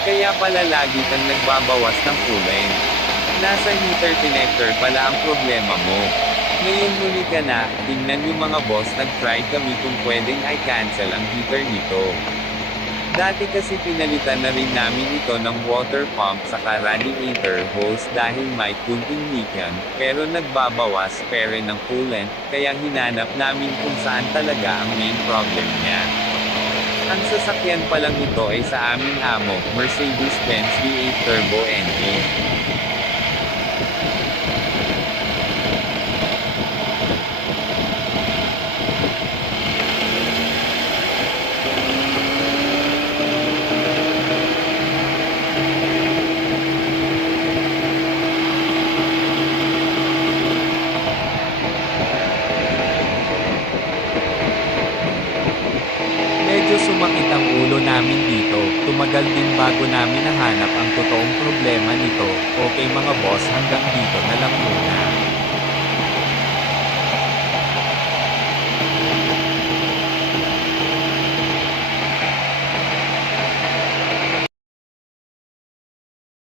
Kaya pala lagi kang nagbabawas ng coolant. Nasa heater connector pala ang problema mo. Ngayon huli ka na, tingnan yung mga boss nag-try kami kung pwedeng i-cancel ang heater nito. Dati kasi pinalitan na rin namin ito ng water pump saka radiator hose dahil may kunting leakan, pero nagbabawas pa rin ng coolant, kaya hinanap namin kung saan talaga ang main problem niya. Ang sasakyan pa lang ito ay sa aming amo, Mercedes-Benz V8 Turbo Engine. Medyo sumakit ang ulo namin dito, tumagal din bago namin nahanap ang totoong problema nito. Okay mga boss, hanggang dito na lang muna.